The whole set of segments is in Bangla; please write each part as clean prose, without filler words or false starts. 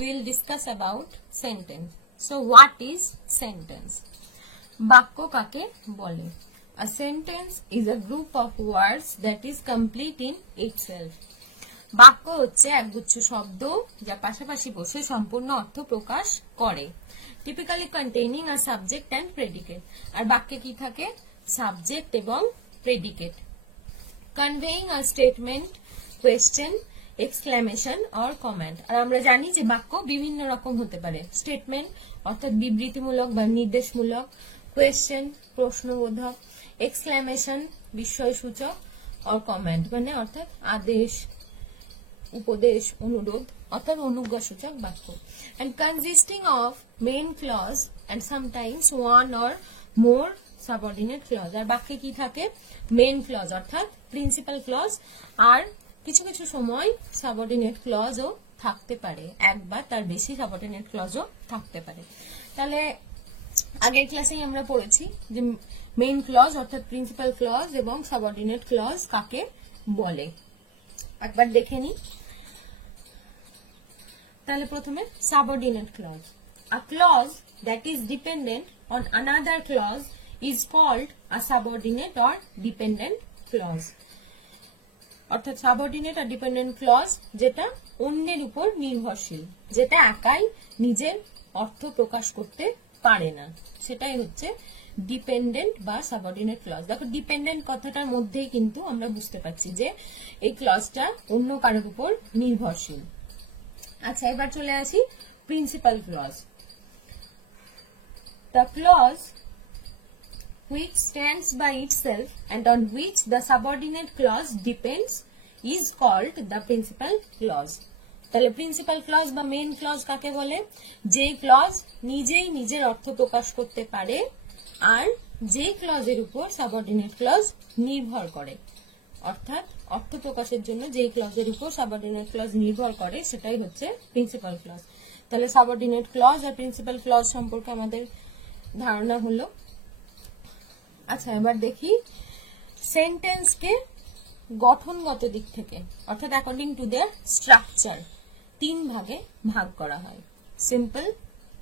will discuss about sentence. So what is sentence? বাক্য কাকে বলে? A sentence is a group of words that is complete in itself. বাক্য হচ্ছে একগুচ্ছ শব্দ যা পাশাপাশি বসে সম্পূর্ণ অর্থ প্রকাশ করে, typically containing a subject and predicate. আর বাক্যে কি থাকে? সাবজেক্ট এবং predicate, conveying a statement, question, exclamation or comment. আর আমরা জানি যে বাক্য বিভিন্ন রকম হতে পারে। স্টেটমেন্ট অর্থাৎ বিবৃতিমূলক বা নির্দেশমূলক, কোয়েশ্চেন প্রশ্নবোধক, এক্সক্লামেশন বিস্ময়সূচক, আর কমেন্ট মানে অর্থাৎ আদেশ, উপদেশ, অনুরোধ অর্থাৎ অনুজ্ঞাসূচক বাক্য। and consisting of main clause and sometimes one or more subordinate clause. আর বাক্যে কি থাকে? মেইন ক্লজ অর্থাৎ প্রিন্সিপাল ক্লজ, আর কিছু কিছু সময় সাবঅর্ডিনেট ক্লজও থাকতে পারে, এক বা তার বেশি সাবঅর্ডিনেট ক্লজও থাকতে পারে। তাহলে আগের ক্লাসেই আমরা পড়েছি যে মেইন ক্লজ অর্থাৎ প্রিন্সিপাল ক্লজ এবং সাবঅর্ডিনেট ক্লজ কাকে বলে, একবার দেখে নি। তাহলে প্রথমে subordinate clause. A clause that is dependent on another clause is called a subordinate or dependent clause. অর্থাৎ সাবঅর্ডিনেট আর ডিপেন্ডেন্ট ক্লজ যেটা অন্যের উপর নির্ভরশীল, যেটা একাই নিজের অর্থ প্রকাশ করতে পারে না, সেটাই হচ্ছে ডিপেন্ডেন্ট বা সাবঅর্ডিনেট ক্লজ। দেখো ডিপেন্ডেন্ট কথাটার মধ্যেই কিন্তু আমরা বুঝতে পারছি যে এই ক্লজটা অন্য কারোর উপর নির্ভরশীল। আচ্ছা, এবার চলে আসি principal clause. The clause which stands by itself and on which the subordinate clause depends is called the principal clause. তাহলে প্রিন্সিপাল ক্লজ বা মেইন ক্লজ কাকে বলে? যে ক্লজ নিজেই নিজের অর্থ প্রকাশ করতে পারে আর যে ক্লজের উপর সাবঅর্ডিনেট ক্লজ নির্ভর করে, অর্থাৎ অর্থ প্রকাশের জন্য যে ক্লজের উপর সাবঅর্ডিনেট ক্লজ নির্ভর করে সেটাই হচ্ছে প্রিন্সিপাল ক্লজ। তাহলে সাবঅর্ডিনেট ক্লজ আর প্রিন্সিপাল ক্লজ সম্পর্কে আমাদের ধারণা হলো। আচ্ছা, এবার দেখি সেন্টেন্সকে গঠনগত দিক থেকে অর্থাৎ অ্যাকর্ডিং টু দেয়ার স্ট্রাকচার তিন ভাগে ভাগ করা হয়: সিম্পল,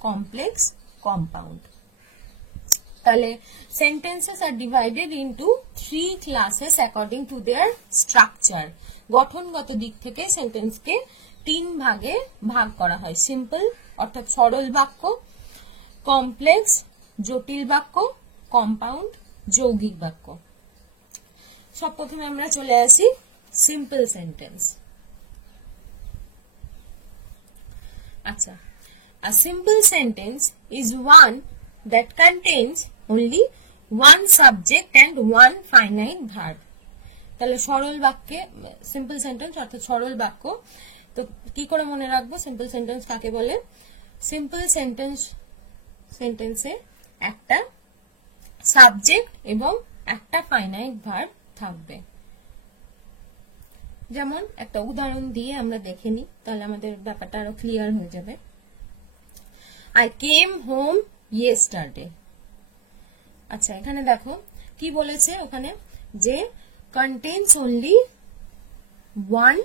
কমপ্লেক্স, কম্পাউন্ড। তাহলে sentences are divided into 3 classes according to their structure. গঠনগত দিক থেকে সেন্টেন্সকে 3 ভাগে ভাগ করা হয়: সিম্পল অর্থাৎ সরল বাক্য, কমপ্লেক্স জটিল বাক্য, কম্পাউন্ড যৌগিক বাক্য। সব প্রথমে আমরা চলে আসি সিম্পল সেন্টেন্স। আচ্ছা, a simple sentence is one that contains only one subject and one finite verb. তাহলে সরল বাক্যে সিম্পল সেন্টেন্স অর্থাৎ সরল বাক্য। তো কি করে মনে রাখবো সিম্পল সেন্টেন্স কাকে বলে? সিম্পল সেন্টেন্সে একটা সাবজেক্ট এবং একটা ফাইনাইট ভার্ব থাকবে। যেমন একটা উদাহরণ দিয়ে আমরা দেখে নিই, তাহলে আমাদের ব্যাপারটা আরো ক্লিয়ার হয়ে যাবে। I came home yesterday. আচ্ছা, এখানে দেখো কি বলেছে, ওখানে যে contains only one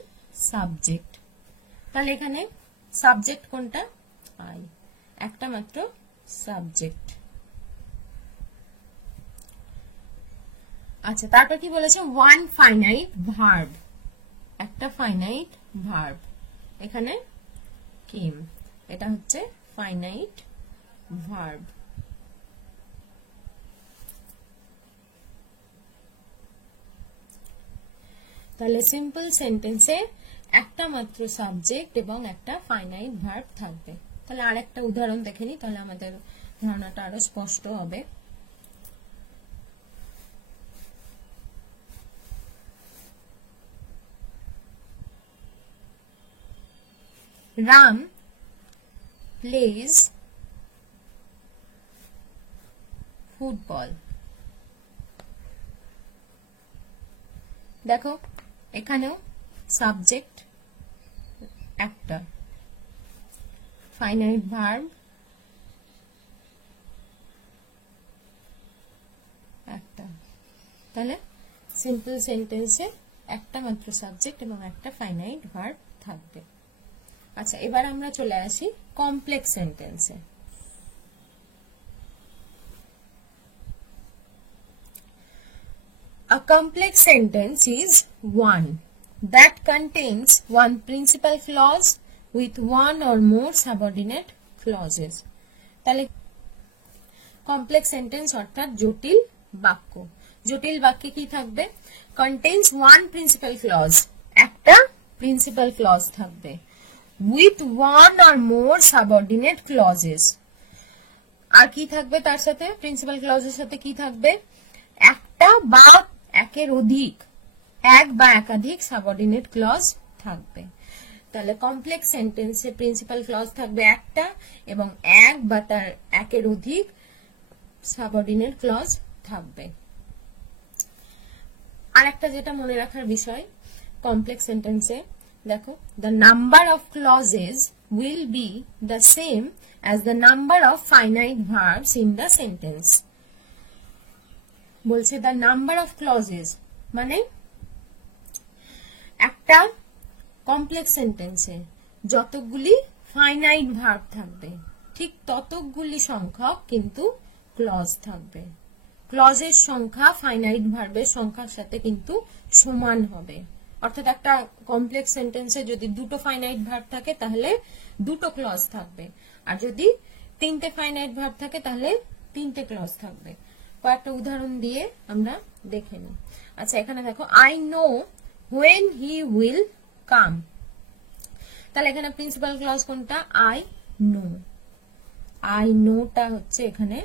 subject। তাহলে এখানে সাবজেক্ট কোনটা? I, একটা মাত্র সাবজেক্ট। আচ্ছা, তারপর কি বলেছে? ওয়ান ফাইনাইট ভার্ব, একটা ফাইনাইট ভার্ব। এখানে কেম, এটা হচ্ছে ফাইনাইট ভার্ব। তাহলে সিম্পল সেন্টেন্সে একটা মাত্র সাবজেক্ট এবং একটা ফাইনাইট ভার্ব থাকবে। তাহলে আরেকটা উদাহরণ দেখে নিই, তাহলে আমাদের ধারণাটা আরো স্পষ্ট হবে। Ram plays football. দেখো এখানেও সাবজেক্ট একটা, ফাইনাইট ভার্ব একটা। তাহলে সিম্পল সেন্টেন্সে একটা মাত্র সাবজেক্ট এবং একটা ফাইনাইট ভার্ব থাকবে। আচ্ছা, এবার আমরা চলে আসি কমপ্লেক্স সেন্টেন্সে। A complex sentence is one that contains one principal clause with one or more subordinate clauses. তাহলে কমপ্লেক্স সেন্টেন্স অর্থাৎ জটিল বাক্য। জটিল বাক্যে কি থাকবে? contains one principal clause, একটা প্রিন্সিপাল ক্লজ থাকবে, with one or more subordinate clauses। আর কি থাকবে তার সাথে? প্রিন্সিপাল ক্লজের সাথে কি থাকবে? একটা বা একের অধিক, এক বা একাধিক সাবঅর্ডিনেট ক্লজ থাকবে। তাহলে কমপ্লেক্স সেন্টেন্সে প্রিন্সিপাল ক্লজ থাকবে একটা এবং এক বা তার একের অধিক সাবঅর্ডিনেট ক্লজ থাকবে। আর একটা যেটা মনে রাখার বিষয় কমপ্লেক্স সেন্টেন্সে, দেখো, the number of clauses will be the same as the number of finite verbs in the sentence। বলছে the number of clauses মানে একটা কমপ্লেক্স সেন্টেন্সে যতগুলি ফাইনাইট ভার্ব থাকবে ঠিক ততগুলি সংখ্যক কিন্তু ক্লজ থাকবে। ক্লজের সংখ্যা ফাইনাইট ভার্বের সংখ্যার সাথে কিন্তু সমান হবে। অর্থাৎ একটা কমপ্লেক্স সেন্টেন্সে যদি দুটো ফাইনাইট ভার্ব থাকে তাহলে দুটো ক্লজ থাকবে, আর যদি তিনটে ফাইনাইট ভার্ব থাকে তাহলে তিনটে ক্লজ থাকবে। কয়েকটা উদাহরণ দিয়ে আমরা দেখে নিই। আচ্ছা, এখানে দেখো, I know when he will come. তাহলে এখানে প্রিন্সিপাল ক্লজ কোনটা? I know. আই নোটা হচ্ছে এখানে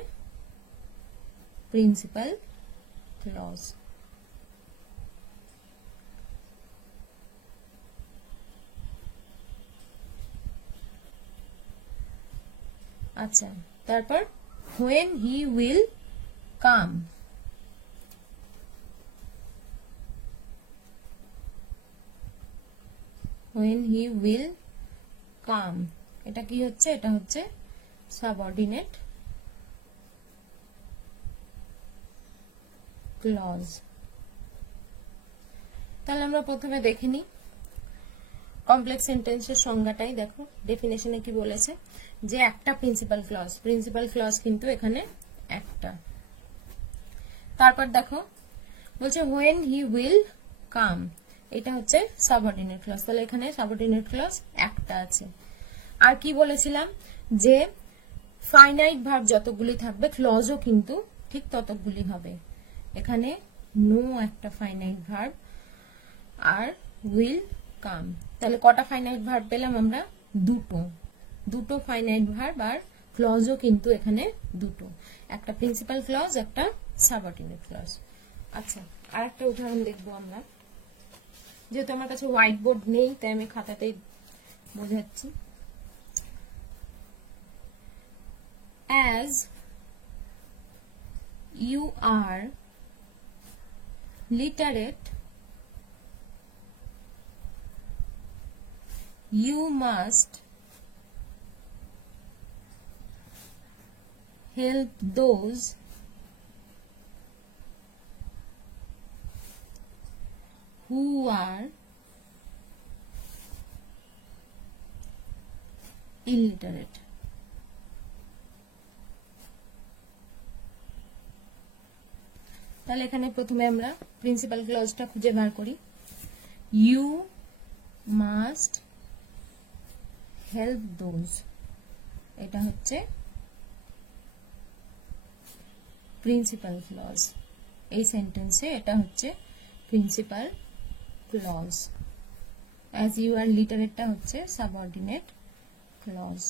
প্রিন্সিপাল ক্লজ। আচ্ছা, তারপর when he will come। when he will come এটা কি হচ্ছে? এটা হচ্ছে সাবঅর্ডিনেট ক্লজ। তাহলে আমরা প্রথমে দেখে নিই কমপ্লেক্স সেন্টেন্সের সংজ্ঞাটাই। দেখো ডেফিনেশনে কি বলেছে, যে একটা প্রিন্সিপাল ক্লজ। প্রিন্সিপাল ক্লজ কিন্তু এখানে একটা। তারপর দেখো বলছে when he will come, এটা হচ্ছে সাবঅর্ডিনেট ক্লজ। তাহলে এখানে সাবঅর্ডিনেট ক্লজ একটা আছে। আর কি বলেছিলাম, যে ফাইনাইট ভার্ব যতগুলি থাকবে ক্লজও কিন্তু ঠিক ততগুলি হবে। এখানে নো একটা ফাইনাইট ভার্ব আর উইল কাম। তাহলে কটা ফাইনাইট ভার্ব পেলাম আমরা? দুটো। দুটো ফাইনাইট ভার্ব আর ক্লজও কিন্তু এখানে দুটো, একটা প্রিন্সিপাল ক্লজ, একটা সাবঅর্ডিনেট ক্লজ। আচ্ছা, আর একটা উদাহরণ দেখবো আমরা। যেহেতু আমার কাছে হোয়াইট বোর্ড নেই তাই আমি খাতাতেই বোঝাচ্ছি। As you are literate, you must help those who are illiterate। তাহলে এখানে প্রথমে আমরা প্রিন্সিপাল ক্লজটা খুঁজে বার করি। ইউ মাস্ট হেল্প দোজ, এটা হচ্ছে প্রিন্সিপাল ক্লজ। এই সেন্টেন্সে এটা হচ্ছে principal clause. As you are লিটারেটটা হচ্ছে সাবঅর্ডিনেট ক্লজ।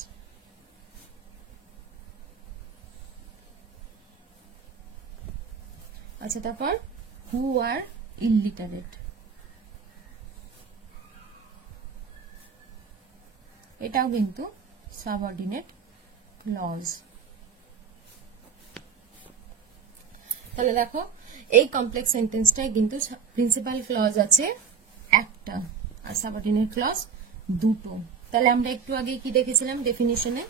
আচ্ছা, তারপর হু আর ইলিটারেট, এটাও কিন্তু সাবঅর্ডিনেট ক্লজ। তাহলে দেখো এই কমপ্লেক্স সেন্টেন্সটায় কিন্তু প্রিন্সিপাল ক্লজ আছে একটা আর সাবঅর্ডিনেট ক্লজ দুটো। তাহলে আমরা একটু আগে কি দেখেছিলাম ডেফিনিশনে,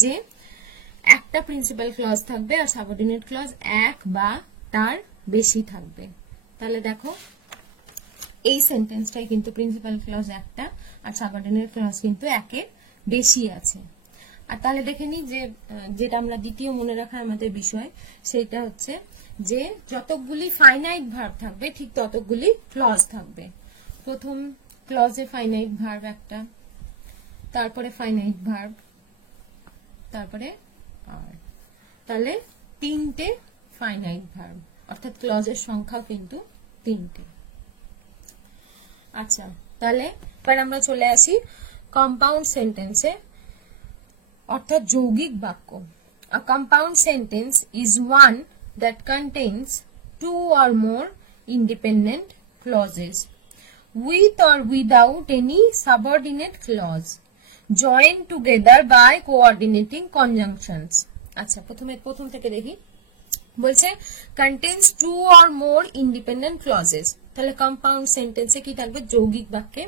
যে একটা প্রিন্সিপাল ক্লজ থাকবে আর সাবঅর্ডিনেট ক্লজ এক বা তার বেশি থাকবে। তাহলে দেখো এই সেন্টেন্সটাই কিন্তু প্রিন্সিপাল ক্লজ একটা আর সাবঅর্ডিনেট ক্লজ কিন্তু একের বেশি আছে। আর তাহলে দেখে নি যে যেটা আমরা দ্বিতীয় মনে রাখার আমাদের বিষয় সেটা হচ্ছে যে যতগুলি ফাইনাইট ভার্ব থাকবে ঠিক ততগুলি ক্লজ থাকবে। প্রথম ক্লজে ফাইনাইট ভার্ব একটা, তারপরে ফাইনাইট ভার্ব, তারপরে আর, তাহলে তিনটে ফাইনাইট ভার্ব, অর্থাৎ ক্লজের সংখ্যা কিন্তু তিনটে। আচ্ছা, তাহলে এবার আমরা চলে আসি কম্পাউন্ড সেন্টেন্সে, অর্থাৎ যৌগিক বাক্য। A compound sentence is one that contains two or more independent clauses with or without any subordinate clause joined together by coordinating conjunctions. আচ্ছা, প্রথম থেকে দেখি। বলছে contains two or more independent clauses, তাহলে কম্পাউন্ড সেন্টেন্সে কি থাকবে? যৌগিক বাক্যে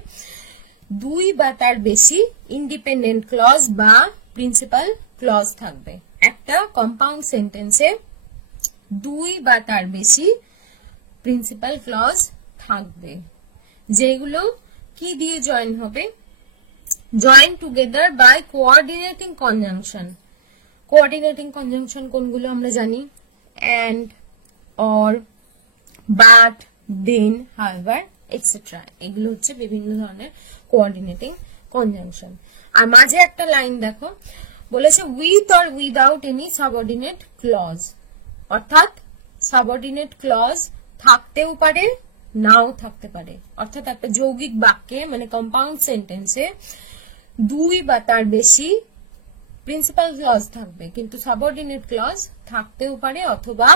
দুই বা তার বেশি ইন্ডিপেন্ডেন্ট ক্লজ বা প্রিন্সিপাল ক্লজ থাকবে। একটা কম্পাউন্ড সেন্টেন্সে দুই বা তার বেশি প্রিন্সিপাল ক্লজ থাকবে, যেগুলো কি দিয়ে জয়েন হবে? Join together by coordinating conjunction. Coordinating conjunction কোনগুলো আমরা জানি? and, or, but, then, however, etc. এগুলো হচ্ছে বিভিন্ন ধরনের কোঅর্ডিনেটিং কনজাংশন। আর মাঝে একটা লাইন দেখো, বলেছে with or without any subordinate clause, অর্থাৎ সাবঅর্ডিনেট ক্লজ থাকতেও পারে নাও থাকতে পারে। অর্থাৎ একটা যৌগিক বাক্যে মানে কম্পাউন্ড সেন্টেন্সে দুই বা তার বেশি প্রিন্সিপাল ক্লজ থাকবে, কিন্তু সাবঅর্ডিনেট ক্লজ থাকতেও পারে অথবা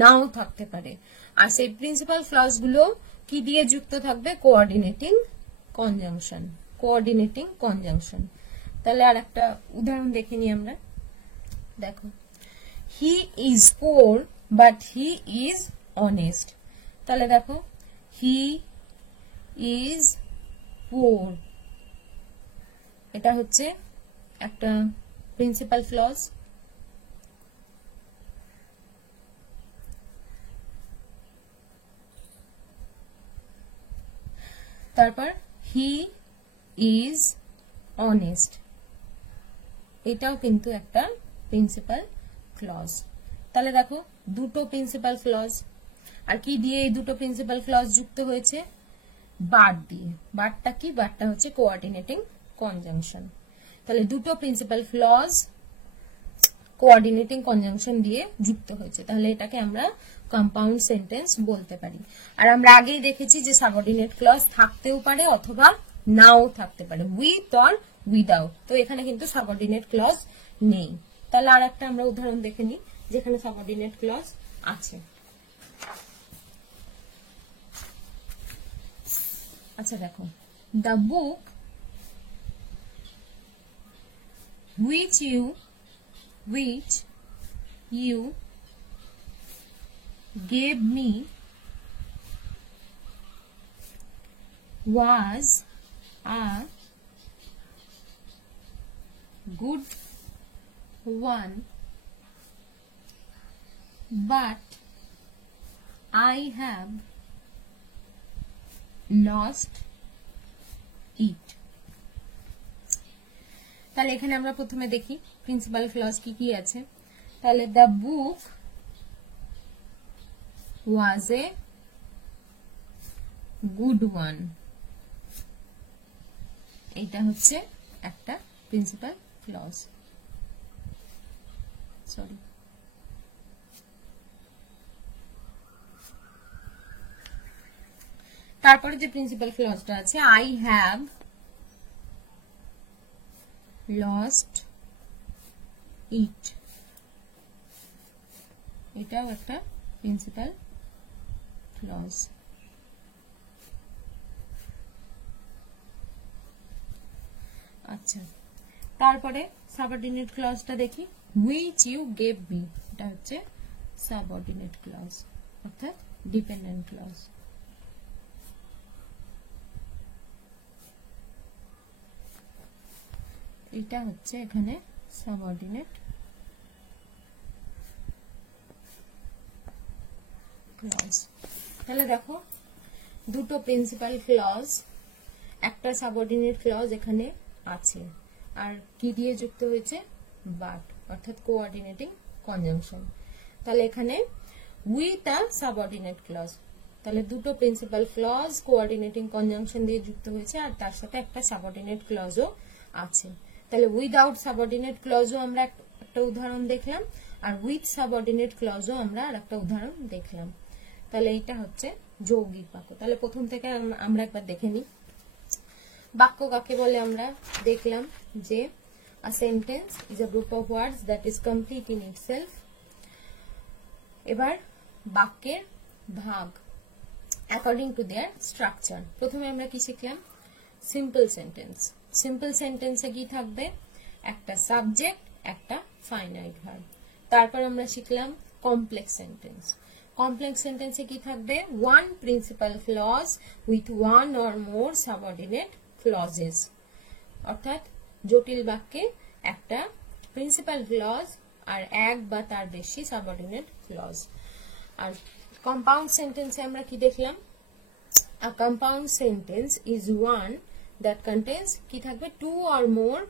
নাও থাকতে পারে। আর সেই প্রিন্সিপাল ক্লজ গুলো কি দিয়ে যুক্ত থাকবে? Coordinating conjunction. Coordinating conjunction. তাহলে আর একটা উদাহরণ দেখে নিই আমরা। দেখো, he is poor but he is honest. তাহলে দেখো, হি ইজ পোর, এটা হচ্ছে একটা প্রিন্সিপাল ক্লজ। তারপর হি ইজ অনেস্ট, এটাও কিন্তু একটা প্রিন্সিপাল ক্লজ। তাহলে দেখো দুটো প্রিন্সিপাল ক্লজ। আর কি দিয়ে এই দুটো প্রিন্সিপাল ক্লজ যুক্ত হয়েছে? বাট দিয়ে। বাটটা কি? বাটটা হচ্ছে কোঅর্ডিনেটিং কনজাংশন। তাহলে দুটো প্রিন্সিপাল ক্লজ কোঅর্ডিনেটিং কনজাংশন দিয়ে যুক্ত হয়েছে, তাহলে এটাকে আমরা কম্পাউন্ড সেন্টেন্স বলতে পারি। আর আমরা আগেই দেখেছি যে সাবঅর্ডিনেট ক্লজ থাকতেও পারে অথবা নাও থাকতে পারে, উইথ অর উইদাউট। তো এখানে কিন্তু সাবঅর্ডিনেট ক্লজ নেই। তাহলে আর একটা আমরা উদাহরণ দেখে নিই যেখানে সাবঅর্ডিনেট ক্লজ আছে। আচ্ছা দেখো, the book which you gave me was a good one, but I have lost it. তাহলে এখানে আমরা প্রথমে দেখি প্রিন্সিপাল ক্লজ কি কি আছে। তাহলে the book was a good one, এটা হচ্ছে একটা প্রিন্সিপাল ক্লজ। সরি, তারপরে যে প্রিন্সিপাল ক্লজটা আছে, আই হ্যাভ lost it, এটাও একটা প্রিন্সিপাল ক্লজ। আচ্ছা, তারপরে সাবঅর্ডিনেট ক্লজটা দেখি, which you gave me, এটা হচ্ছে সাবঅর্ডিনেট ক্লজ অর্থাৎ ডিপেন্ডেন্ট ক্লজ। এটা হচ্ছে এখানে সাবঅর্ডিনেট ক্লজ। তাহলে দেখো দুটো প্রিন্সিপাল ক্লজ, একটা সাবঅর্ডিনেট ক্লজ এখানে আছে। আর কি দিয়ে যুক্ত হয়েছে, বাট, অর্থাৎ কোঅর্ডিনেটিং কনজাংশন। তাহলে এখানে উইথ আ সাবঅর্ডিনেট ক্লজ, তাহলে দুটো প্রিন্সিপাল ক্লজ কোঅর্ডিনেটিং কনজাংশন দিয়ে যুক্ত হয়েছে আর তার সাথে একটা সাবঅর্ডিনেট ক্লজও আছে। তাহলে উইদাউট সাবঅর্ডিনেট ক্লজও আমরা একটা উদাহরণ দেখলাম, আর উইথ সাবঅর্ডিনেট ক্লজও আমরা আর একটা উদাহরণ দেখলাম। তাহলে এটা হচ্ছে যৌগিক বাক্য। তাহলে প্রথম থেকে আমরা একবার দেখে নিই বাক্য কাকে বলে। আমরা দেখলাম যে a sentence is a group of words that is complete in itself। এবার বাক্যের ভাগ according to their structure। প্রথমে আমরা কি শিখলাম, সিম্পল সেন্টেন্স। সিম্পল সেন্টেন্সে কি থাকবে, একটা সাবজেক্ট, একটা ফাইনাইট ভার্ব। তারপর আমরা শিখলাম কমপ্লেক্স সেন্টেন্স। কমপ্লেক্স সেন্টেন্সে কি থাকবে, one principal clause with one or more subordinate clauses, অর্থাৎ জটিল বাক্যে একটা প্রিন্সিপাল ক্লজ আর এক বা তার বেশি সাবঅর্ডিনেট ক্লজ। আর কম্পাউন্ড সেন্টেন্সে আমরা কি দেখলাম, a compound sentence is one that contains কি থাকবে, two or more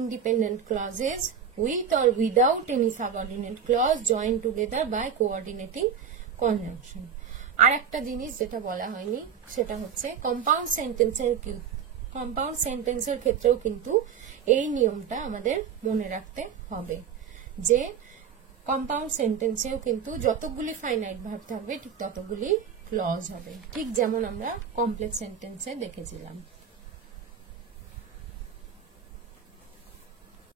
independent clauses with or without any subordinate clause joined together by coordinating conjunction। আর একটা জিনিস যেটা বলা হয়নি সেটা হচ্ছে কম্পাউন্ড সেন্টেন্সের ক্ষেত্রেও কিন্তু এই নিয়মটা আমাদের মনে রাখতে হবে যে কম্পাউন্ড সেন্টেন্সেও কিন্তু যতগুলি ফাইনাইট ভার্ব থাকবে ঠিক ততগুলি ক্লজ হবে, ঠিক যেমন আমরা কমপ্লেক্স সেন্টেন্সে দেখেছিলাম।